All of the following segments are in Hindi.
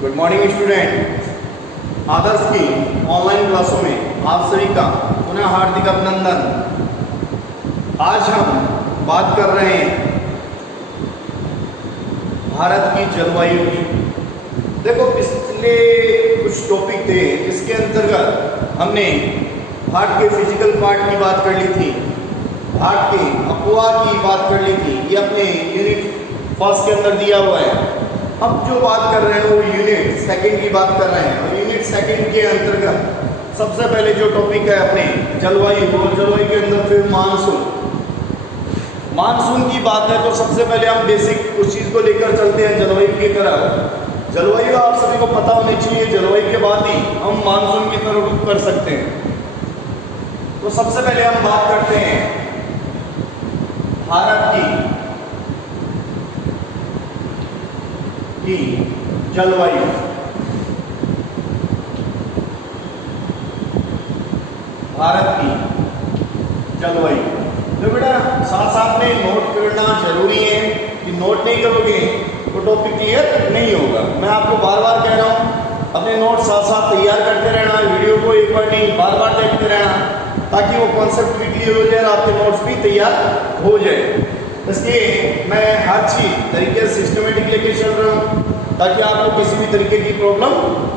Good morning student. आदर्श की ऑनलाइन क्लासों में आप सभी का पुनः हार्दिक अभिनंदन। आज हम बात कर रहे हैं भारत की जलवायु की। देखो, पिछले कुछ टॉपिक थे जिसके अंतर्गत हमने भारत के फिजिकल पार्ट की बात कर ली थी, भारत के अपवाह की बात कर ली थी। ये अपने यूनिट फर्स्ट के अंदर दिया हुआ है। अब जो बात कर रहे हैं वो यूनिट सेकंड की बात कर रहे हैं। और यूनिट सेकंड के अंतर्गत सबसे पहले जो टॉपिक है अपने जलवायु, और जलवायु के अंदर फिर मानसून की बात है। तो सबसे पहले हम बेसिक उस चीज़ को लेकर चलते हैं जलवायु की तरफ। जलवायु आप सभी को पता होनी चाहिए, जलवायु के बाद ही हम मानसून की तरफ रुख कर सकते हैं। तो सबसे पहले हम बात करते हैं भारत की जलवायु। भारत की जलवायु तो बेटा साथ साथ में नोट करना जरूरी है कि नोट नहीं करोगे तो टॉपिक क्लियर नहीं होगा। मैं आपको बार बार कह रहा हूँ, अपने नोट साथ साथ तैयार करते रहना, वीडियो को एक बार नहीं बार बार देखते रहना, ताकि वो कॉन्सेप्ट भी क्लियर हो जाए और आपके नोट्स भी तैयार हो जाए। इसलिए मैं हर चीज तरीके से सिस्टमेटिक लेके चल रहा हूँ ताकि आपको किसी भी तरीके की प्रॉब्लम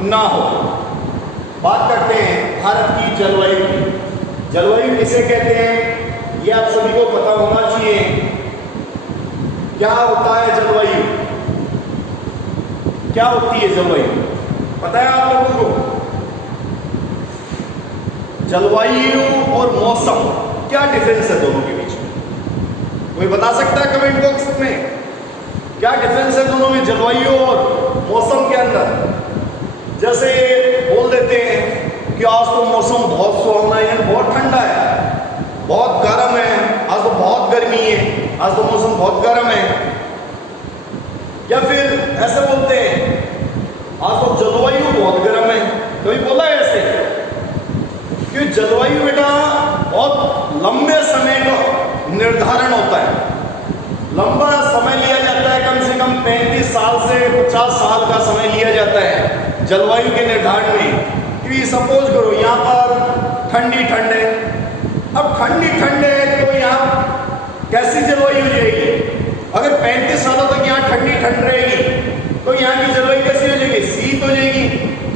ना हो। बात करते हैं भारत की जलवायु की। जलवायु किसे कहते हैं ये आप सभी को पता होना चाहिए। क्या होता है जलवायु, क्या होती है जलवायु, पता है आप लोगों को? जलवायु और मौसम क्या डिफरेंस है दोनों के बीच में? कोई बता सकता है कमेंट बॉक्स में? क्या डिफरेंस है दोनों में, जलवायु और मौसम के अंदर? जैसे बोल देते हैं कि आज तो मौसम बहुत सुहावना है, बहुत ठंडा है, बहुत गर्म है, आज तो बहुत गर्मी है, आज तो मौसम बहुत गर्म है। या फिर ऐसे बोलते हैं आज तो जलवायु बहुत गर्म है। कभी बोला है ऐसे? कि जलवायु बेटा बहुत लंबे समय का निर्धारण होता है, लंबा समय लिया जाता है, कम से कम 35 साल से 50 साल का समय लिया जाता है जलवायु के निर्धारण में। कि सपोज करो यहाँ पर ठंडी ठंड है, अब ठंडी ठंड है तो यहाँ कैसी जलवायु हो जाएगी? अगर 35 सालों तक यहाँ ठंडी ठंड रहेगी तो यहाँ की जलवायु कैसी हो जाएगी? शीत हो जाएगी।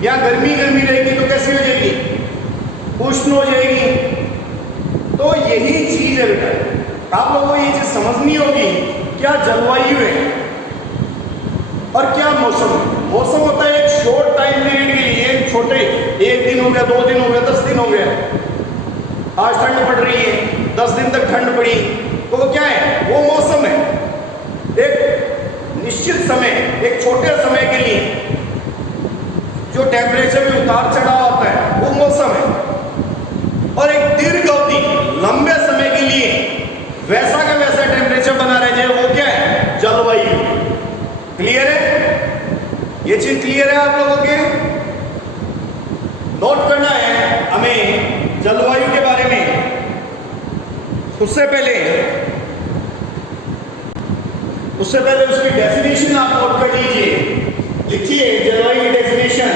यहाँ गर्मी गर्मी रहेगी तो कैसी हो जाएगी? उष्ण हो जाएगी। तो यही चीज है बेटा, आप लोगों को ये चीज समझनी होगी, क्या जलवायु है और क्या मौसम है। मौसम होता है एक शॉर्ट टाइम पीरियड के लिए, एक छोटे, 1 दिन हो गया, 2 दिन हो गया, 10 दिन हो गया, आज ठंड पड़ रही है, 10 दिन तक ठंड पड़ी, तो वो क्या है? वो मौसम है। एक निश्चित समय, एक छोटे समय के लिए जो टेम्परेचर में उतार चढ़ाव आता है वो मौसम है। और एक दीर्घ अवधि, लंबे समय के लिए वैसा का वैसा टेम्परेचर बना रह जाए, वो क्या है? जलवायु। क्लियर है? ये चीज क्लियर है आप लोगों के? नोट करना है हमें जलवायु के बारे में। उससे पहले उसकी डेफिनेशन आप नोट कर लीजिए। लिखिए जलवायु की डेफिनेशन।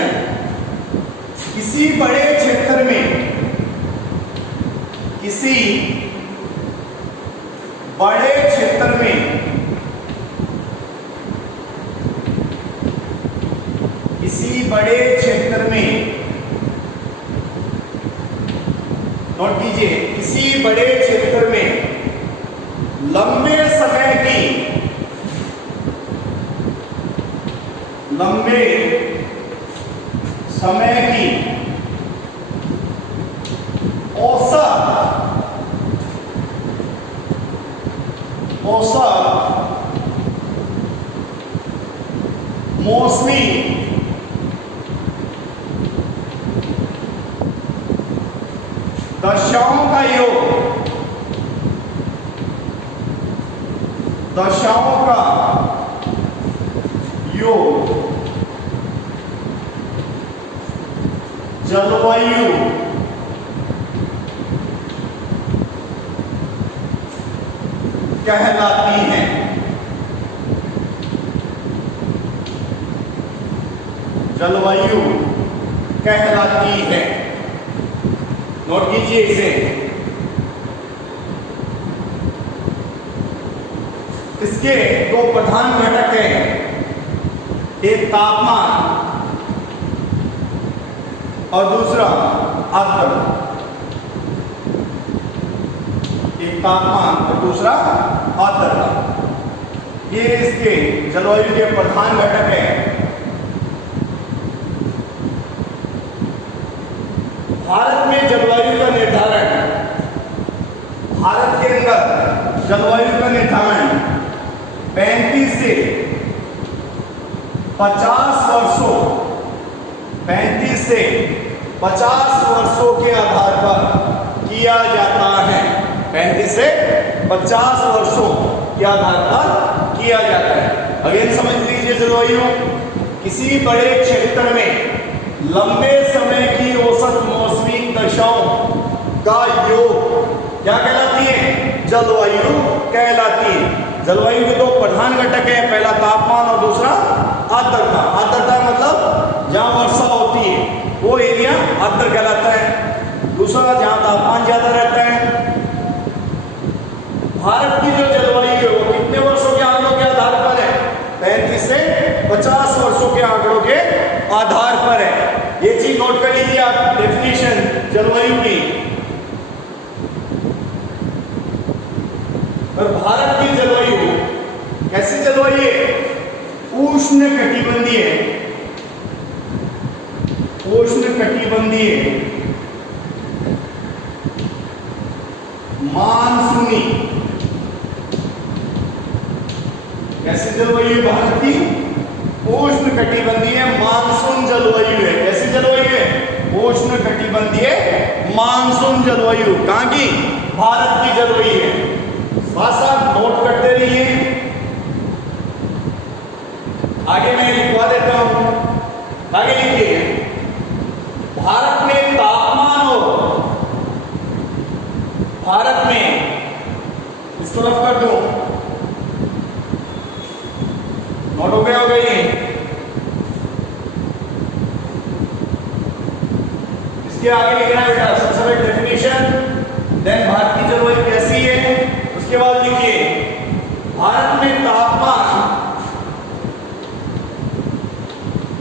किसी बड़े क्षेत्र में, किसी बड़े क्षेत्र में नोट कीजिए, किसी बड़े क्षेत्र में लंबे समय की औसत मौसमी दशाओं का योग जलवायु कहलाती हैं। जलवायु कहलाती है। नोट कीजिए इसे। इसके दो प्रधान घटक हैं, एक तापमान और दूसरा आर्द्रता। एक तापमान और दूसरा आर्द्रता, ये इसके जलवायु के प्रधान घटक हैं। भारत में जलवायु का निर्धारण, भारत के अंदर जलवायु का निर्धारण 35 से 50 वर्षों 35 से 50 वर्षों के आधार पर किया जाता है। 35 से 50 वर्षों के आधार पर किया जाता है। अगेन समझ लीजिए, जलवायु किसी बड़े क्षेत्र में लंबे समय की औसत मौसमी दशाओं का योग क्या कहलाती है? जलवायु कहलाती है। जलवायु के दो प्रधान घटक हैं, पहला तापमान और दूसरा आर्द्रता। आर्द्रता मतलब जहां वर्षा होती है वो एरिया आर्द्र कहलाता है, दूसरा जहां तापमान ज्यादा रहता है। भारत की जो जलवायु है वो कितने वर्षों के आंकड़ों के आधार पर है? 35 से 50 वर्षों के आंकड़ों के आधार पर है। ये चीज नोट कर लीजिए आप, डेफिनेशन जलवायु की। और भारत की जलवायु कैसी जलवायु है? उष्ण कटिबंधीय, उष्ण कटिबंधीय मानसूनी। कैसी जलवायु है भारत की? उष्ण कटिबंधीय मानसून जलवायु है। कैसी जलवायु है? उष्ण कटिबंधीय मानसून जलवायु। कहां की? भारत की जलवायु है। साथ साथ नोट करते रहिए, आगे मैं लिखवा देता हूं। आगे लिखिए, भारत में तापमान और भारत में, इस तरफ कर दो, नोट हो गए। इसके आगे लिखना है बेटा, सबसे पहले डेफिनेशन, देन भारत की जलवायु कैसी है, उसके बाद लिखिए भारत में तापमान,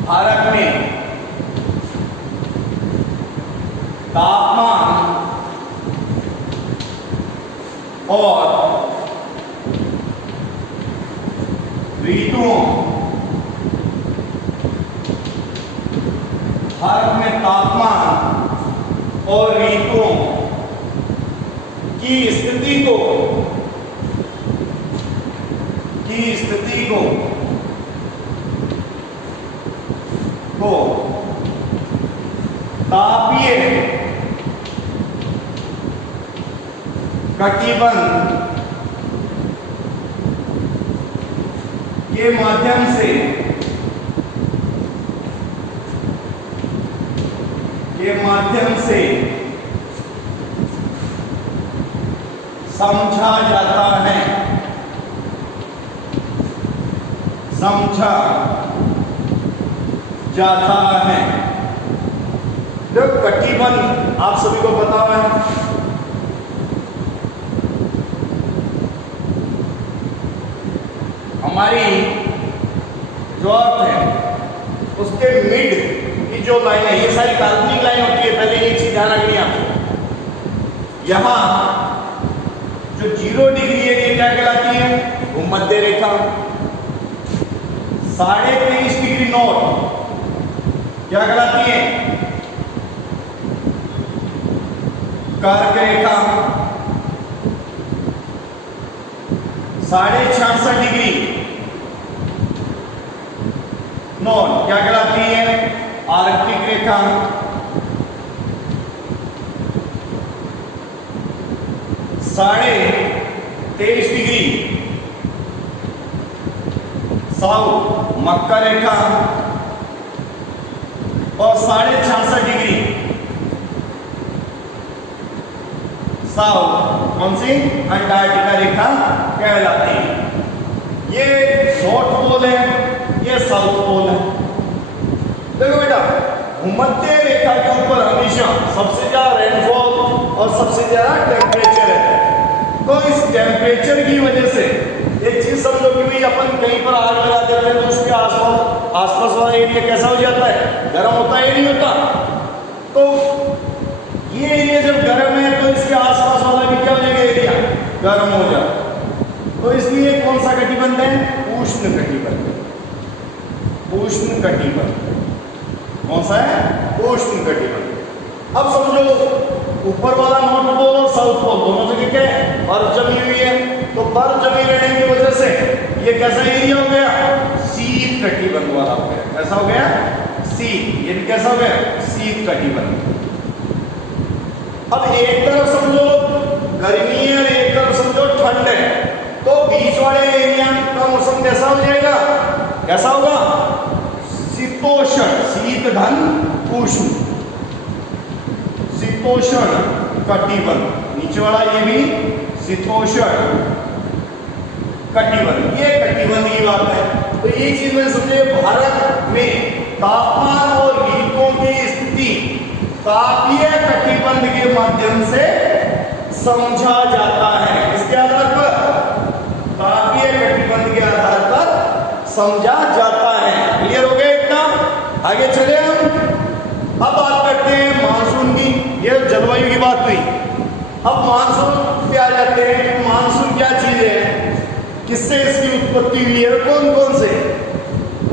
भारत में तापमान और ऋतुओं, भारत में तापमान और ऋतुओं की स्थिति को तापीय कटिबंध के माध्यम से समझा जाता है। जो कटिबंध आप सभी को पता है, हमारी जो अर्थ है उसके मिड की जो लाइन है, ये सारी काल्पनिक लाइन होती है। पहले ये चीज ध्यान रखनी आपको। यहां जो 0 डिग्री है ये क्या कहलाती है? भूमध्य रेखा। 23.5 डिग्री नॉर्थ क्या कहलाती है? कर्क रेखा। 66.5 डिग्री नॉर्थ क्या कहलाती है? आर्कटिक रेखा। 23.5 डिग्री साउथ मकर रेखा और 66.5 डिग्री साउथ कौन सी? अंटार्कटिका रेखा कहलाती है। ये नॉर्थ पोल है, ये साउथ पोल है। देखो बेटा, भूमध्य रेखा के ऊपर हमेशा सबसे ज्यादा रेनफॉल और सबसे ज्यादा टेम्परेचर है। तो इस टेम्परेचर की वजह से एक चीज समझो कि भाई अपन कहीं पर आग लगा देते हैं तो उसके आसपास वाला एरिया कैसा हो जाता है, गर्म होता है, नहीं होता। तो ये एरिया जब गर्म है तो इसके आसपास वाला भी क्या हो जाएगा, एरिया गर्म हो जाता है। तो इसलिए कौन सा कटिबंध है, उष्ण कटिबंध। उष्ण कटिबंध कौन सा है, उष्ण कटिबंध। अब समझो ऊपर वाला नॉर्थ पोल और साउथ पोल दोनों जगह क्या है, बर्फ जमी हुई है। तो बर्फ जमी रहने की वजह से ये कैसा एरिया हो गया, शीत कटिबंध वाला हो गया। कैसा हो गया, शीत। ये भी कैसा हो गया, शीत कटिबंध। अब एक तरफ समझो गर्मी है और एक तरफ समझो ठंड है, तो बीच वाले एरिया का मौसम कैसा हो जाएगा, कैसा होगा, शीतोष्ण। शीत धन उष्ण, शीतोष्ण कटिबंध। नीचे वाला ये भी शीतोष्ण कटिबंध। ये कटिबंध की बात है। तो ये चीज में समझे, भारत में तापमान और ऋतुओं की स्थिति तापीय कटिबंध के माध्यम से समझा जाता है। इसके आधार पर, तापीय कटिबंध के आधार पर समझा जाता है। क्लियर हो गया इतना? आगे चले हम। अब बात करते हैं मानसून की। ये जलवायु की बात हुई। अब मानसून पे आ जाते हैं। मानसून क्या चीज है, किससे इसकी उत्पत्ति हुई है, कौन कौन से,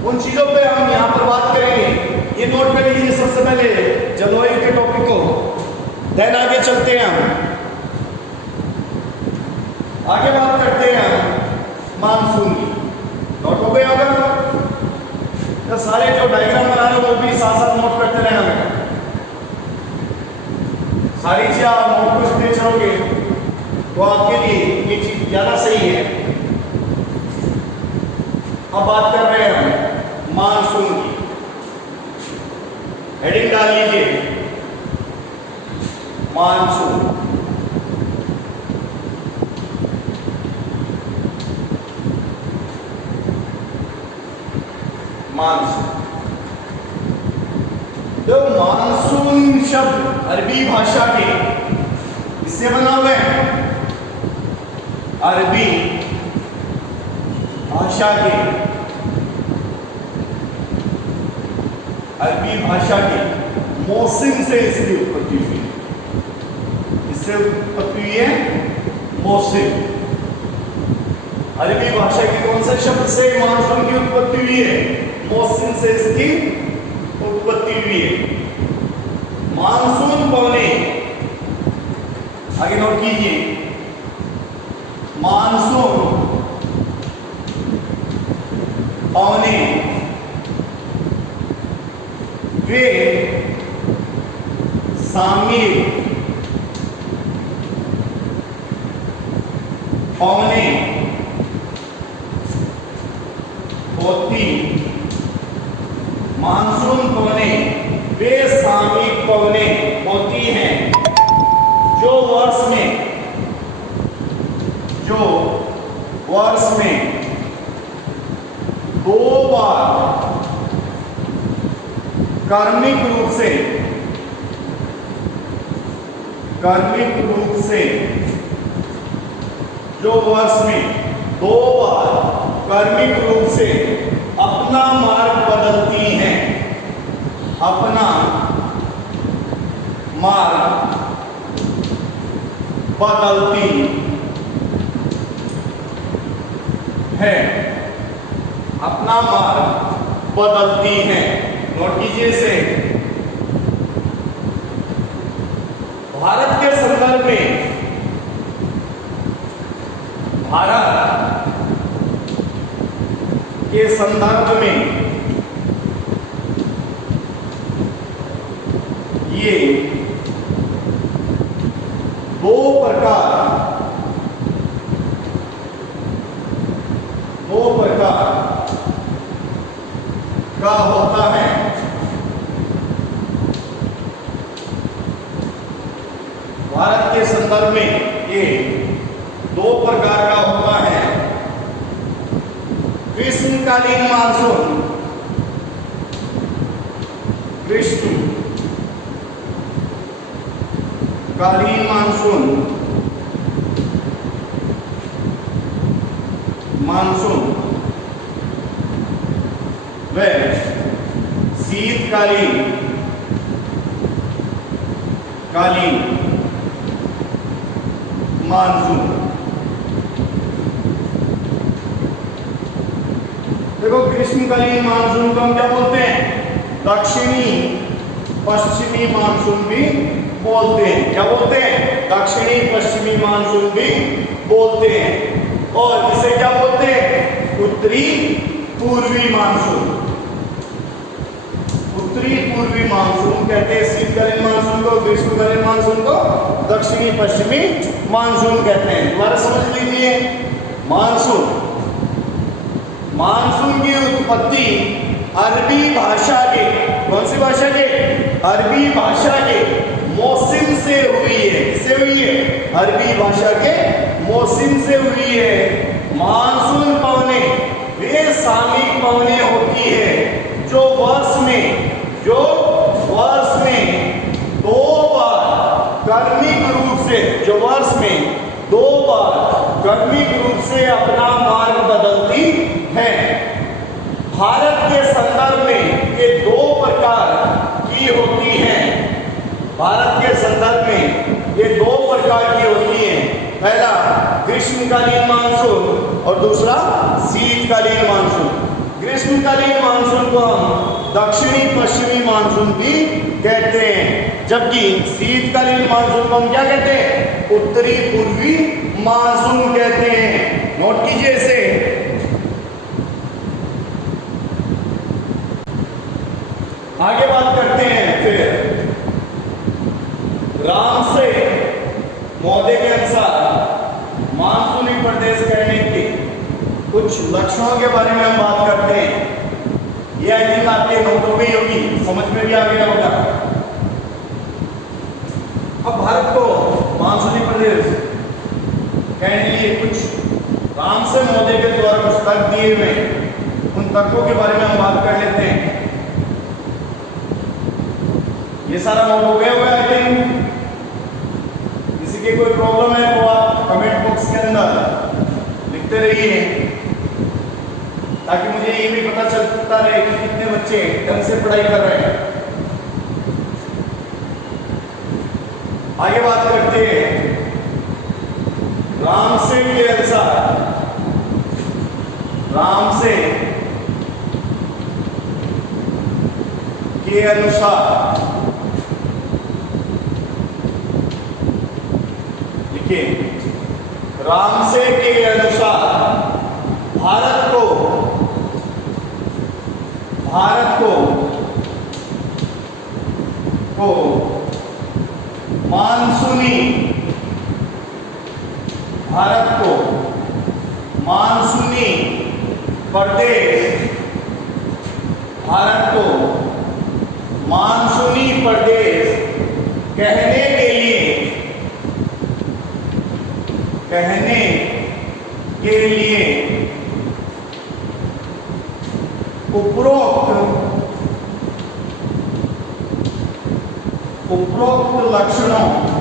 उन चीजों पे हम यहाँ पर बात करेंगे। ये नोट कर लीजिए सबसे पहले जलवायु के टॉपिक को, देन आगे चलते हैं हम। आगे बात करते हैं हम मानसून की। नोट हो गया होगा तो सारे जो डायग्राम बना रहे हो वो भी साथ साथ नोट करते रहना बेटा। सारी चीजें आप नोट करते चलोगे तो आपके लिए ये चीज ज्यादा सही है। अब बात कर रहे हैं हम मानसून की। हेडिंग डाल लीजिए, मानसून। मानसून, तो मानसून शब्द अरबी भाषा के किससे बना हुआ है, अरबी भाषा के, अरबी भाषा के मौसम से इसकी उत्पत्ति हुई। इससे उत्पत्ति हुई है मौसम। अरबी भाषा के कौन से शब्द से मानसून की उत्पत्ति हुई है, मौसम से इसकी उत्पत्ति हुई है। मानसून पवने, आगे नोट कीजिए, मानसून पवने वे शामिल पवने होती, मानसून पवने वे सामयिक पवने होती हैं जो वर्ष में दो बार क्रमिक रूप से जो वर्ष में दो बार क्रमिक रूप से अपना मार्ग बदलती हैं, अपना मार्ग बदलती है, अपना मार्ग बदलती हैं। नोट कीजिए इसे। भारत के संदर्भ में, भारत के संदर्भ में ये दो प्रकार का होता है। भारत के संदर्भ में ये दो प्रकार का होता है। ग्रीष्मकालीन मानसून ग्रीष्मकालीन मानसून व शीतकालीन मानसून। देखो ग्रीष्मकालीन मानसून को हम क्या बोलते हैं? दक्षिणी पश्चिमी मानसून भी बोलते हैं। क्या बोलते हैं? दक्षिणी पश्चिमी मानसून भी बोलते हैं। और इसे क्या बोलते हैं? उत्तरी पूर्वी मानसून। उत्तरी पूर्वी मानसून कहते हैं शीतकालीन मानसून को, ग्रीष्मकालीन मानसून को दक्षिणी पश्चिमी मानसून कहते हैं। दोबारा समझ लीजिए, मानसून की उत्पत्ति अरबी भाषा के, कौन सी भाषा के? अरबी भाषा के मौसम से हुई है। किससे हुई है? अरबी भाषा के मौसम से हुई है। मानसून पवने वे सामयिक पवने होती है जो वर्ष में दो बार क्रमिक रूप से अपना मार्ग बदलती है। भारत के संदर्भ में ये दो प्रकार की होती हैं। भारत के संदर्भ में ये दो प्रकार की होती हैं। पहला ग्रीष्मकालीन मानसून और दूसरा शीतकालीन मानसून। ग्रीष्मकालीन मानसून को हम दक्षिणी पश्चिमी मानसून भी कहते हैं, जबकि शीतकालीन मानसून को हम क्या कहते हैं? उत्तरी पूर्वी मानसून कहते हैं। नोट कीजिए इसे। आगे बात करते हैं फिर रामसे महोदय के अनुसार मानसूनी प्रदेश कहने के कुछ लक्षणों के बारे में हम बात करते हैं। ये आई थिंक आपके नोट हो गई होगी, समझ में भी आ गया होगा। अब भारत को मानसूनी प्रदेश कहने के लिए कुछ रामसे महोदय के द्वारा कुछ तर्क दिए हुए, उन तर्कों के बारे में हम बात कर लेते हैं। ये सारा नोट हो गया हुआ है। आई थिंक किसी के कोई प्रॉब्लम है तो आप कमेंट बॉक्स के अंदर लिखते रहिए, ताकि मुझे ये भी पता चलता रहे कि कितने बच्चे ढंग से पढ़ाई कर रहे हैं। आगे बात करते हैं रामसे के अनुसार। रामसे के अनुसार लिखिए, रामसे के अनुसार भारत को मानसूनी प्रदेश कहने के लिए उपरोक्त लक्षणों को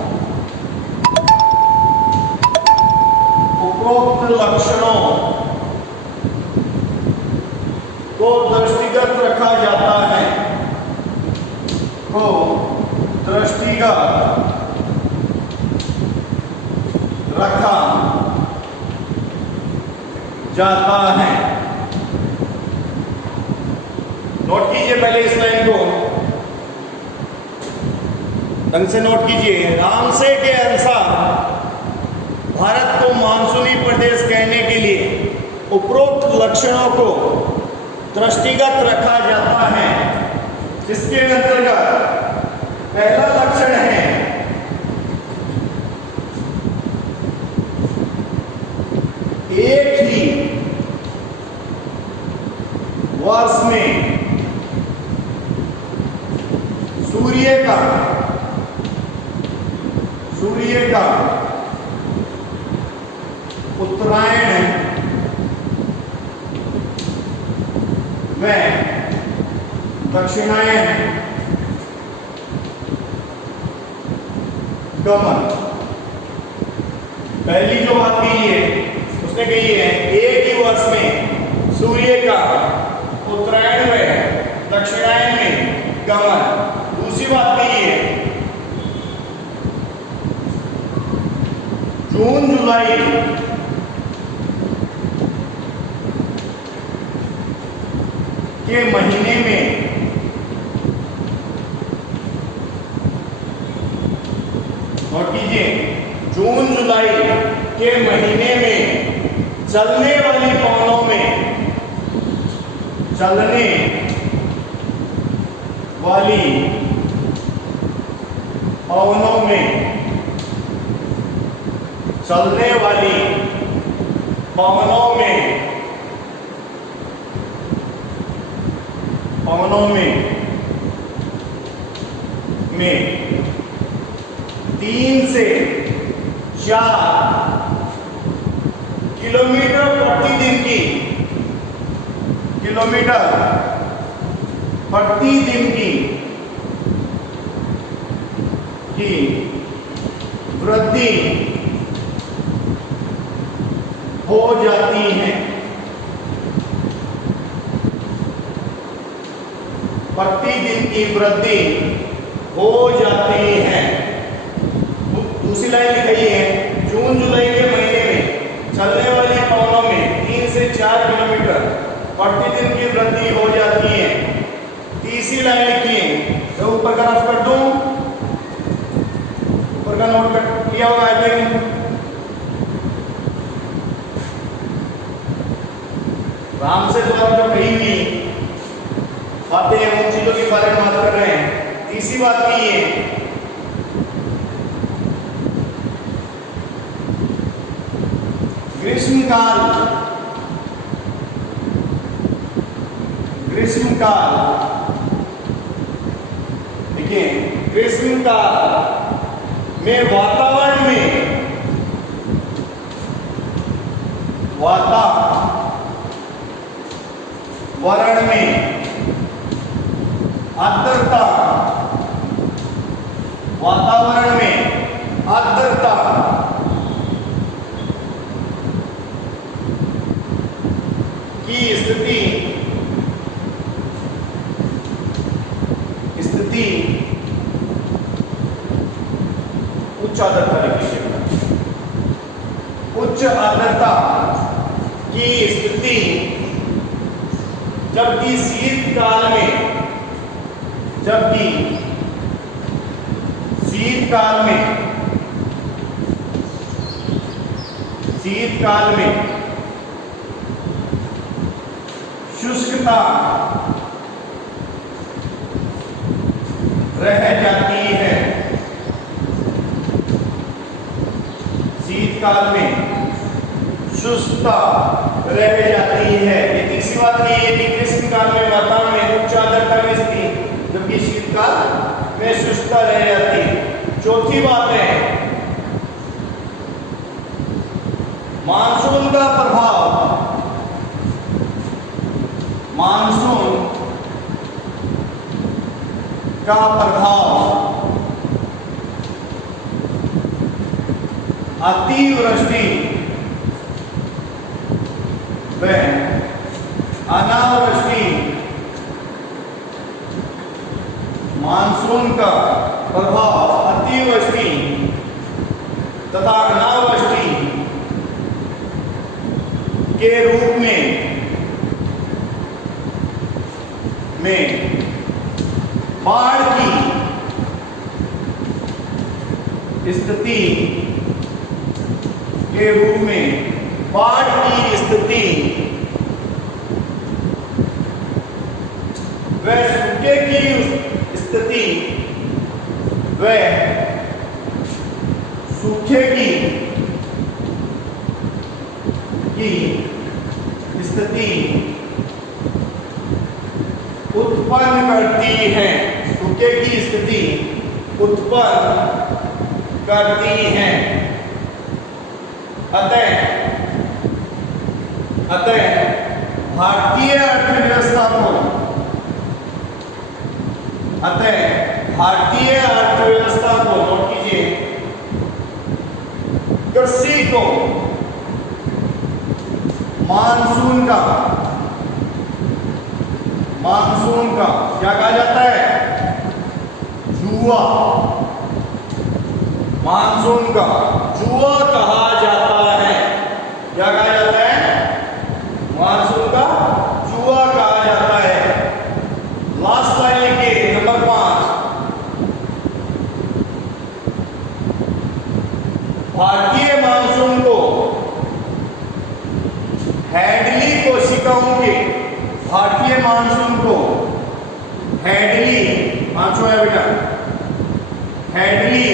दृष्टिगत रखा जाता है। नोट कीजिए पहले इस लाइन को, ढंग से नोट कीजिए। रामसे के अनुसार भारत को मानसूनी प्रदेश कहने के लिए उपरोक्त लक्षणों को दृष्टिगत रखा जाता है, जिसके अंतर्गत पहला लक्षण है एक ही वर्ष में सूर्य का उत्तरायण में दक्षिणायन गमन। पहली जो बात कही है उसने कही है एक ही वर्ष में सूर्य का उत्तरायण में दक्षिणायन में गमन। दूसरी बात कही है जून जुलाई के महीने में नोट कीजिए, जून जुलाई के महीने में चलने वाली पवनों में चलने वाली पवनों में चलने वाली पवनों में 3 से 4 किलोमीटर प्रतिदिन की वृद्धि हो जाती है। प्रतिदिन की वृद्धि हो जाती है। दूसरी लाइन लिखी है जून जुलाई के महीने में चलने वाली पवनों में 3 से 4 किलोमीटर प्रतिदिन की वृद्धि हो जाती है। तीसरी लाइन लिखी है तो ऊपर का रफ कर दूं, ऊपर का नोट कर लिया होगा आई थिंक। राम से द्वारा जो कही हुई बातें हैं उन चीजों के बारे में बात कर रहे हैं। तीसरी बात की है ग्रीष्मकाल देखिए, ग्रीष्मकाल में वातावरण में आर्द्रता, वातावरण में आर्द्रता की स्थिति उच्च आर्द्रता लिखिए, उच्च आर्द्रता की स्थिति, जबकि शीतकाल में शुष्कता रह जाती है। शीतकाल में शुष्कता रह जाती है। ये तीसरी बात ये है कि ग्रीष्मकाल में वातावरण में उच्च आर्द्रता की स्थिति, जबकि शीतकाल में शुष्कता रह जाती है। चौथी बात है मानसून का प्रभाव, अतिवृष्टि व अनावृष्टि, मानसून का प्रभाव अतिवृष्टि तथा अनावृष्टि के रूप में बाढ़ की स्थिति के रूप में बाढ़ की स्थिति व सूखे की स्थिति उत्पन्न करती है, सूखे की स्थिति उत्पन्न करती है। अतः भारतीय अर्थव्यवस्था को नोट कीजिए, को मानसून का क्या कहा जाता है? जुआ। मानसून का जुआ कहा जाता है। क्या कहा जाता है? मानसून का जुआ कहा जाता है। लास्ट लाइन लिखिए, नंबर 5। भारतीय मानसून को हैडली कोशिकाओं के, भारतीय मानसून को हैडली, पांचों है बेटा, हैडली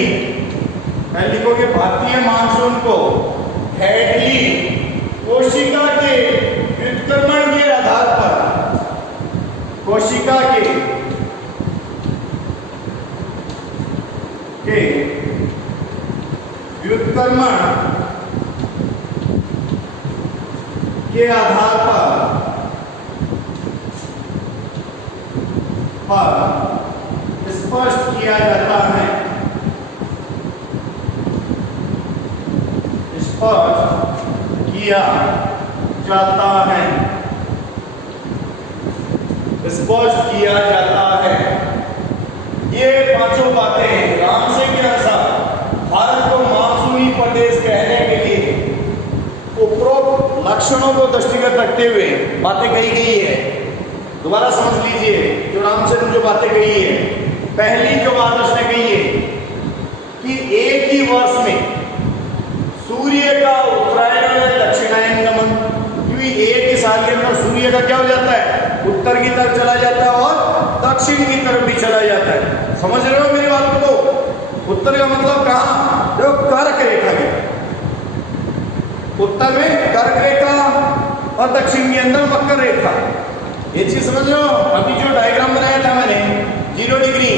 लिखोगे। भारतीय मानसून को हैडली कोशिका के व्युत्क्रमण के आधार पर, कोशिका के व्युत्क्रमण के आधार पर स्पष्ट किया जाता है, स्पष्ट किया जाता है, स्पष्ट किया जाता है। ये पांचों बातें राम से के अनुसार भारत को मानसूनी प्रदेश कहने के लिए उपरोक्त लक्षणों को दृष्टिगत रखते हुए बातें कही गई है। दोबारा समझ लीजिए, जो रामचंद्र जो बातें कही है, पहली जो बात उसने कही है कि एक ही वर्ष में सूर्य का उत्तरायण में दक्षिणायन गमन, क्योंकि एक ही साल के अंदर सूर्य का क्या हो जाता है? उत्तर की तरफ चला जाता है और दक्षिण की तरफ भी चला जाता है। समझ रहे हो मेरी बात को? उत्तर का मतलब कहां? जो कर्क रेखा के उत्तर में कर्क रेखा और दक्षिण के अंदर मकर रेखा। ये चीज समझ लो। अभी जो डायग्राम बनाया था मैंने, 0 डिग्री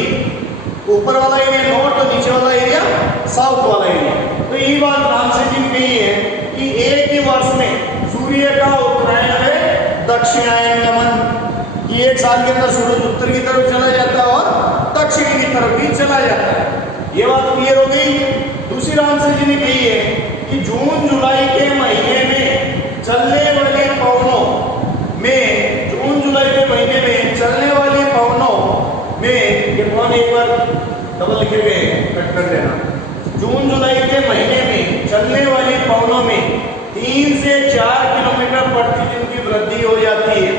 ऊपर वाला एरिया नॉर्थ और नीचे वाला एरिया साउथ वाला एरिया। तो यही बात रामचंद्र जी ने कही है कि एक ही वर्ष में सूर्य का उत्तरायण में दक्षिणायन गमन, कि एक साल के अंदर सूरज उत्तर की तरफ चला जाता है और दक्षिण की तरफ भी चला जाता है। ये बात क्लियर हो गई। दूसरी रामचंद्र जी ने कही है कि जून जुलाई के महीने में चलने वाले पवनों में, जून जुलाई के महीने में चलने वाली पवनों में, ये पवन एक बार डबल लिखे गए, कट कर देना। जून जुलाई के महीने में चलने वाली पवनों में 3 से 4 किलोमीटर प्रतिदिन की वृद्धि हो जाती है।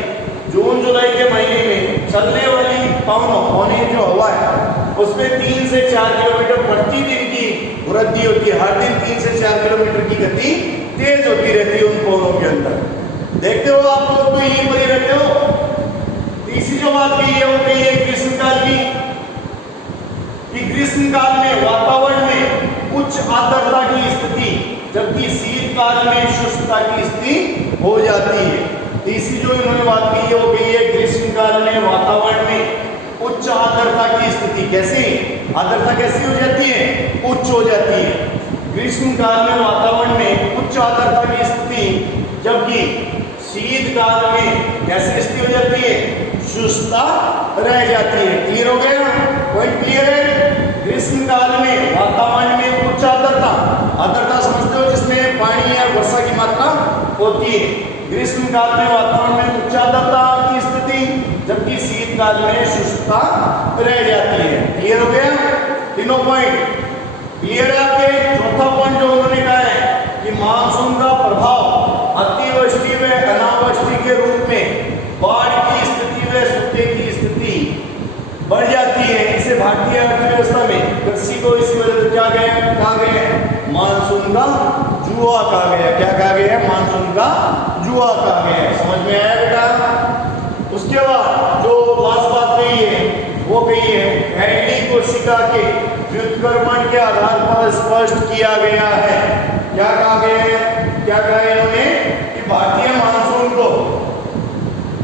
जून जुलाई के महीने में चलने वाली पवनों, पवनी जो हवा है, उसमें 3 से 4 किलोमीटर प्रतिदिन की वृद्धि होती है। हर दिन 3 से 4 किलोमीटर की गति तेज होती रहती है उन पवनों के अंदर। देखते हो आप लोग तो यही बने रहते हो। तीसरी जो बात कही है वो कही है ग्रीष्म काल की, कि ग्रीष्म काल में वातावरण में उच्च आर्द्रता की स्थिति, जबकि शीतकाल में शुष्कता की स्थिति हो जाती है। तीसरी जो इन्होंने बात की है वो कही है ग्रीष्म काल में वातावरण में उच्च आर्द्रता की स्थिति। कैसी आर्द्रता कैसी हो जाती है? उच्च हो जाती है। ग्रीष्म काल में वातावरण में उच्च आर्द्रता की स्थिति, जबकि शीतकाल में कैसी स्थिति हो जाती है? शुष्कता रह जाती है। क्लियर हो गया? पॉइंट क्लियर है? ग्रीष्म काल में वातावरण में उच्च आर्द्रता, आर्द्रता समझते हो जिसमें पानी या वर्षा की मात्रा होती है। ग्रीष्म काल में वातावरण में उच्च आर्द्रता की स्थिति, जबकि शीतकाल में शुष्कता रह जाती है। क्लियर हो गया? तीनों पॉइंट क्लियर है आपके? चौथा पॉइंट जो उन्होंने कहा है कि मानसून का प्रभाव अतिवृष्टि व अनावृष्टि के रूप में बाढ़ की स्थिति व सूखे की स्थिति बढ़ जाती है। इसे भारतीय अर्थव्यवस्था में कृषि को इसी वजह से क्या कहा गया? मानसून का जुआ कहा गया। क्या कहा गया? मानसून का जुआ कहा गया। समझ में आया बेटा? उसके बाद जो लास्ट बात कही है वो कही है हैडली कोशिका के व्युत्क्रमण के आधार पर स्पष्ट किया गया है। क्या कहा गया है? क्या कहा है इन्होंने? कि भारतीय मानसून को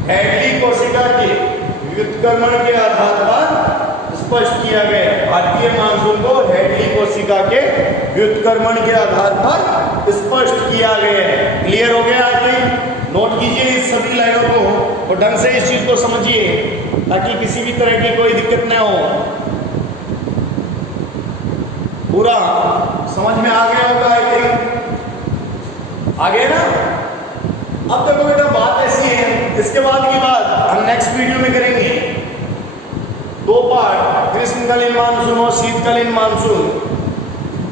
हैडली कोशिका के व्युत्क्रमण के आधार पर स्पष्ट किया गया। भारतीय मानसून को हैडली कोशिका के व्युत्क्रमण के आधार पर स्पष्ट किया गया है। क्लियर हो गया? आगे नोट कीजिए इस सभी लाइनों को और ढंग से इस चीज को समझिए ताकि किसी भी तरह की कोई दिक्कत न हो। पूरा समझ में आ गया होगा आई थिंक। आगे ना। अब देखो बेटा बात ऐसी है, इसके बाद की बात हम नेक्स्ट वीडियो में करेंगे। 2 पार्ट, ग्रीष्मकालीन मानसून और शीतकालीन मानसून।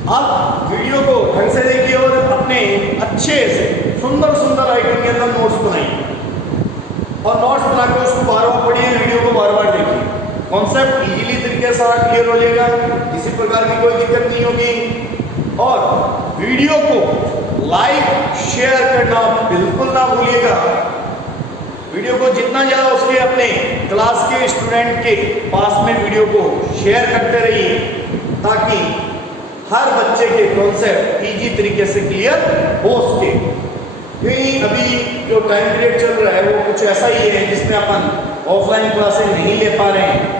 आप वीडियो को ढंग से देखिए और अपने अच्छे से सुंदर सुंदर राइटिंग के अंदर नोट्स बनाइए और नोट्स बनाकर उसको बार बार पढ़िए, वीडियो को बार बार देखिए। कॉन्सेप्ट इजीली तरीके से क्लियर हो जाएगा, किसी प्रकार की कोई दिक्कत नहीं होगी। और वीडियो को लाइक शेयर करना बिल्कुल ना भूलिएगा। वीडियो को जितना ज़्यादा उसके अपने क्लास के स्टूडेंट के पास में वीडियो को शेयर करते रहिए, ताकि हर बच्चे के कॉन्सेप्ट इजी तरीके से क्लियर हो सके। क्योंकि अभी जो टाइम पीरियड चल रहा है वो कुछ ऐसा ही है जिसमें अपन ऑफलाइन क्लासें नहीं ले पा रहे हैं,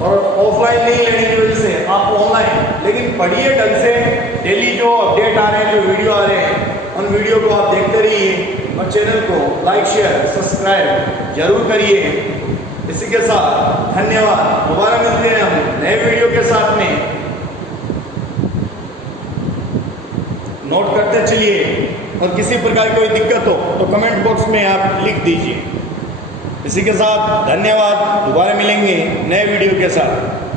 और ऑफलाइन नहीं लेने की वजह से आप ऑनलाइन लेकिन पढ़िए ढंग से। डेली जो अपडेट आ रहे हैं, जो वीडियो आ रहे हैं, उन वीडियो को आप देखते रहिए और चैनल को लाइक शेयर सब्सक्राइब जरूर करिए। इसी के साथ धन्यवाद। दोबारा मिलते हैं हम नए वीडियो के साथ में। नोट करते चलिए और किसी प्रकार की कोई दिक्कत हो तो कमेंट बॉक्स में आप लिख दीजिए। इसी के साथ धन्यवाद। दोबारा मिलेंगे नए वीडियो के साथ।